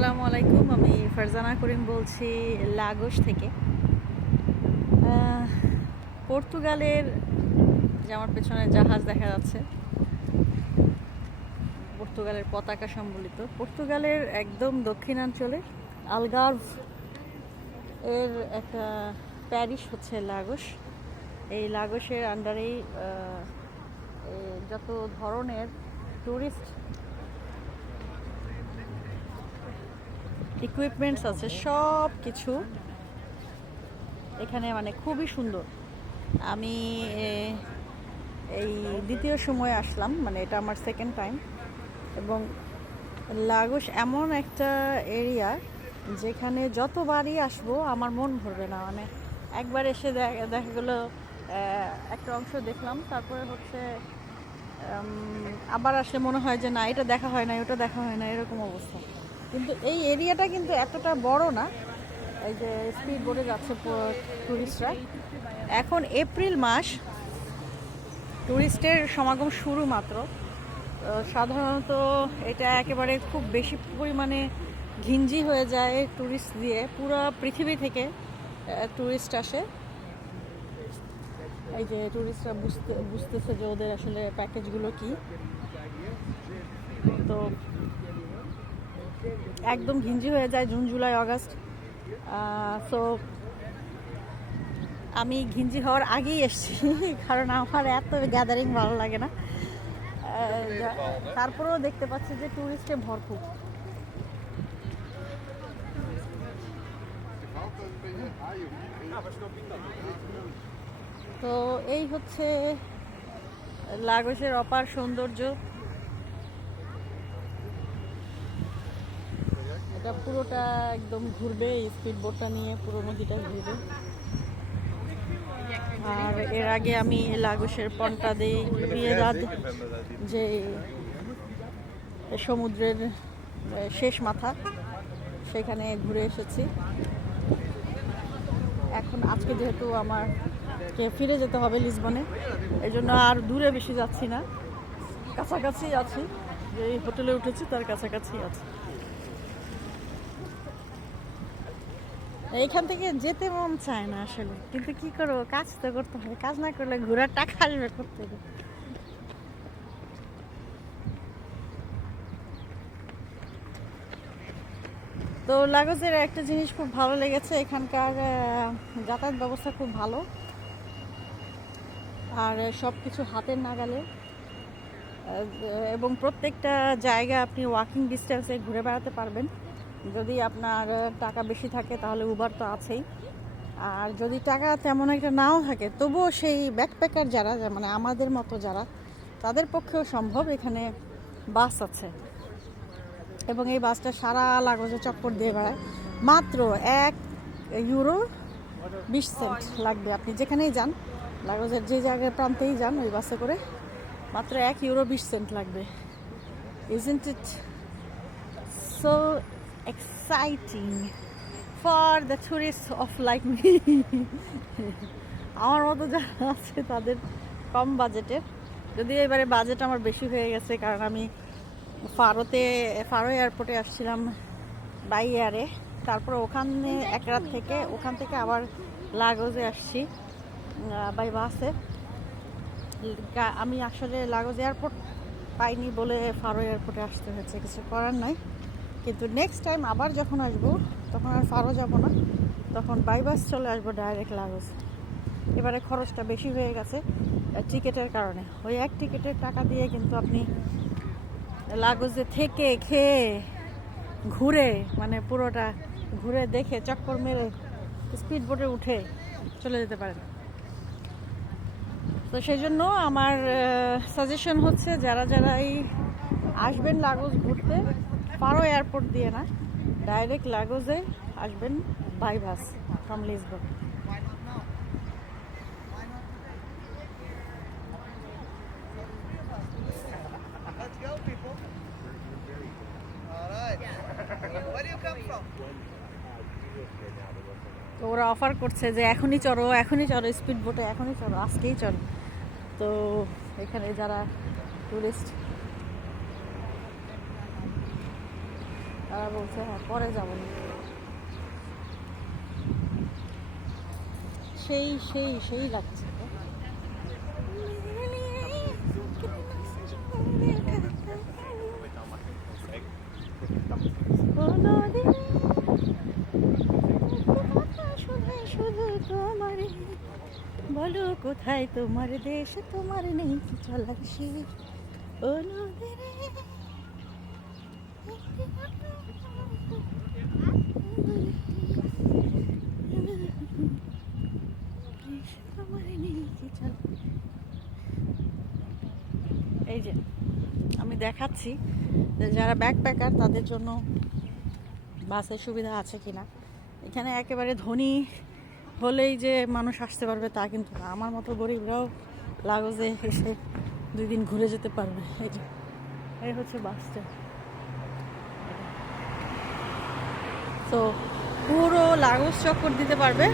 আসসালামু আলাইকুম। আমি ফারজানা করিম বলছি লাগোস থেকে। পর্তুগালের যে আমার পেছনে জাহাজ দেখা যাচ্ছে, পর্তুগালের পতাকা সম্বলিত। পর্তুগালের একদম দক্ষিণাঞ্চলে আলগার্ভ এর একটা প্যারিশ হচ্ছে লাগোস। এই লাগোসের আন্ডারেই যত ধরনের টুরিস্ট ইকুইপমেন্টস আছে সব কিছু এখানে মানে খুবই সুন্দর। আমি এই দ্বিতীয় সময় আসলাম, মানে এটা আমার সেকেন্ড টাইম। এবং লাগোস এমন একটা এরিয়া যেখানে যতবারই আসবো আমার মন ভরবে না। মানে একবার এসে দেখা গেলো একটা অংশ দেখলাম, তারপরে হচ্ছে আবার আসলে মনে হয় যে না, এটা দেখা হয় না, ওটা দেখা হয় না, এরকম অবস্থা। কিন্তু এই এরিয়াটা কিন্তু এতটা বড় না। এই যে স্পিড বোটে যাচ্ছে টুরিস্টরা। এখন এপ্রিল মাস, টুরিস্টের সমাগম শুরু মাত্র। সাধারণত এটা একেবারে খুব বেশি পরিমাণে ঘিঞ্জি হয়ে যায় টুরিস্ট দিয়ে। পুরো পৃথিবী থেকে টুরিস্ট আসে। এই যে টুরিস্টরা বুঝতেছে যে ওদের আসলে প্যাকেজগুলো কি। তো একদম ঘিঞ্জি হয়ে যায় জুন, জুলাই, আগস্ট। সো আমি ঘিঞ্জি হওয়ার আগেই এসেছি, কারণ আমার এত গ্যাদারিং ভালো লাগে না। তারপরেও দেখতে পাচ্ছি যে টুরিস্টে ভরপুর। তো এই হচ্ছে লাগোসের অপার সৌন্দর্য। এটা পুরোটা একদম ঘুরবে, স্পিড বোটটা নিয়ে পুরো নদীটা ঘুরবে। আর এর আগে আমি লাগোসের পন্টা দে পিয়েদাদ, যে সমুদ্রের শেষ মাথা, সেখানে ঘুরে এসেছি। এখন আজকে যেহেতু আমাকে ফিরে যেতে হবে লিসবনে, এই জন্য আর দূরে বেশি যাচ্ছি না, কাছাকাছি আছি। যে হোটেলে উঠেছি তার কাছাকাছি আছি। এইখান থেকে যেতে মন চায় না আসলে, কিন্তু কি করবো, কাজ তো করতে হবে। কাজ না করলে ঘোরার টাকা আসবে করতে হবে। তো লাগোসের একটা জিনিস খুব ভালো লেগেছে, এখানকার যাতায়াত ব্যবস্থা খুব ভালো। আর সব কিছু হাতের নাগালে, এবং প্রত্যেকটা জায়গা আপনি ওয়াকিং ডিস্টেন্সে ঘুরে বেড়াতে পারবেন। যদি আপনার টাকা বেশি থাকে তাহলে উবার তো আছেই। আর যদি টাকা তেমন একটা নাও থাকে, তবুও সেই ব্যাকপ্যাকার যারা, মানে আমাদের মতো যারা, তাদের পক্ষেও সম্ভব। এখানে বাস আছে এবং এই বাসটা সারা লাগোসে চক্কর দিয়ে বেড়ায়। মাত্র €1.20 লাগবে। আপনি যেখানেই যান, লাগোসের যে জায়গায় প্রান্তেই যান, ওই বাসে করে মাত্র €1.20 লাগবে। Isn't it so exciting for the tourists of like me? আমার মতো যারা আছে তাদের কম বাজেটের। যদিও এবারে বাজেট আমার বেশি হয়ে গেছে, কারণ আমি ফারো এয়ারপোর্টে আসছিলাম বাই এয়ারে। তারপর ওখানে এক রাত থেকে, ওখান থেকে আবার লাগোজে আসছি বাই বাসে। আমি আসলে লাগোজ এয়ারপোর্ট পাইনি বলে ফারো এয়ারপোর্টে আসতে হয়েছে, কিছু করার নাই। কিন্তু নেক্সট টাইম আবার যখন আসবো, তখন আর ফারো যাব না, তখন বাই বাস চলে আসবো ডাইরেক্ট লাগোজ। এবারে খরচটা বেশি হয়ে গেছে টিকিটের কারণে। ওই এক টিকিটের টাকা দিয়ে কিন্তু আপনি লাগোজে থেকে খেয়ে ঘুরে, মানে পুরোটা ঘুরে দেখে চক্কর মেরে স্পিড বোটে উঠে চলে যেতে পারেন। তো সেই জন্য আমার সাজেশন হচ্ছে, যারা যারা এই আসবেন লাগোস ঘুরতে, ফারো এয়ারপোর্ট দিয়ে না, ডাইরেক্ট লাগোজে আসবেন বাই বাস ফ্রম লিসবন। তো ওরা অফার করছে যে এখনই চড়ো, স্পিড বোটে এখনই চড়ো, আজকেই চড়ো। তো এখানে যারা টুরিস্ট তারা বলছে হ্যাঁ পরে যাবো না। সেই সেই সেই লাগছে। বলো কোথায় তোমার দেশ, তোমার নেই কি চলার শেষ। ও নদী রে, তোমার নেই কি চলার। এই যে আমি দেখাচ্ছি যে যারা ব্যাকপ্যাকার তাদের জন্য বাসের সুবিধা আছে কিনা। এখানে একেবারে ধনী হলেই যে মানুষ আসতে পারবে তা কিন্তু না, আমার মতো গরিবরাও লাগোজে এসে 2 দিন ঘুরে যেতে পারবে। এই যে এই হচ্ছে বাস স্ট্যান্ড। তো পুরো লাগোজ চক্কর দিতে পারবে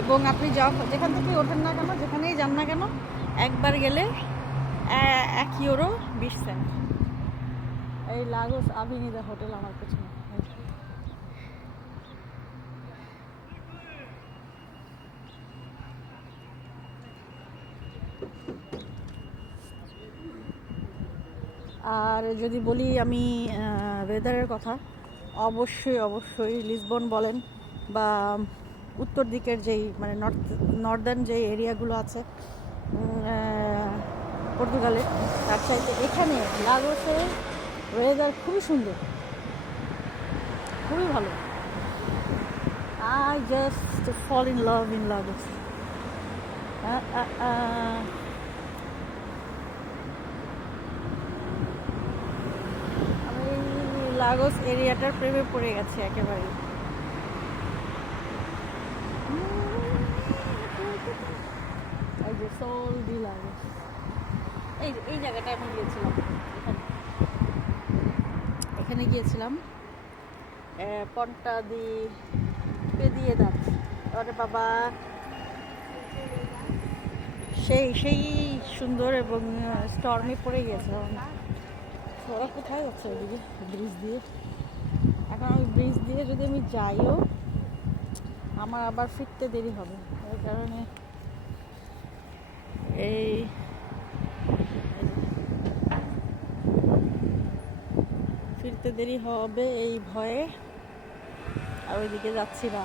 এবং আপনি যেখান থেকে ওঠেন না কেন, যেখানেই যান না কেন, একবার গেলে 1 ইউরো 20 সেন্ট। এই লাগোস আভিনিদা হোটেল আমার পেছনে। আর যদি বলি আমি ওয়েদারের কথা, অবশ্যই অবশ্যই লিসবন বলেন বা উত্তর দিকের যেই মানে নর্দার্ন যে এরিয়াগুলো আছে পর্তুগালে, তার চাইতে এখানে লাগোসের ওয়েদার খুবই সুন্দর, খুবই ভালো। I just fall in love in Lagos. আমি লাগোস এরিয়াটার প্রেমে পড়ে গেছি একেবারে। এই যে সোল ডি লাগোস, এই জায়গাটা আমি গিয়েছিলাম, এখানে গিয়েছিলাম পন্টা দি পেদিয়েদাদ। ওরে বাবা, সেই সুন্দর এবং স্টর্মে পড়ে গিয়েছিলাম। ওরা কোথায় যাচ্ছে ওইদিকে ব্রিজ দিয়ে? এখন ওই ব্রিজ দিয়ে যদি আমি যাইও আমার আবার ফিরতে দেরি হবে, ওই কারণে এই ফিরতে দেরি হবে এই ভয়ে আর ওইদিকে যাচ্ছি না।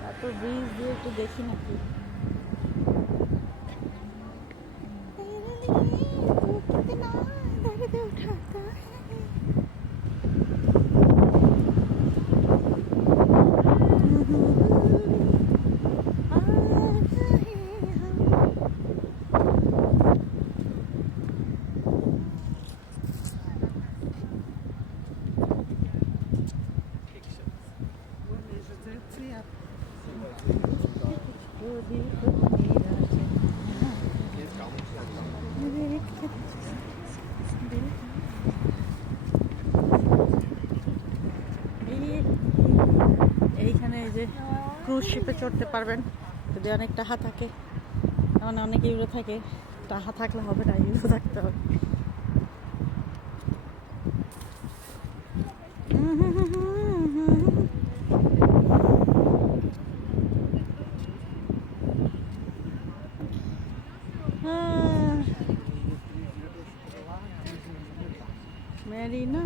তারপর ব্রিজ দিয়ে একটু দেখি নাকি। এইখানে এই যে ক্রুজ শিপে চড়তে পারবেন যদি অনেক টাকা থাকে, মানে অনেক ইউরো থাকে। টাকা থাকলে হবে না, ইউরো থাকতে হবে। মেরিনা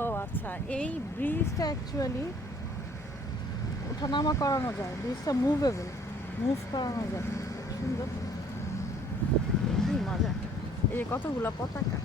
ও আচ্ছা, এই ব্রিজটা অ্যাকচুয়ালি ওঠানামা করানো যায়, ব্রিজটা মুভ করানো যায়। সুন্দর, কি মজা। এই যে কতগুলা পতাকা।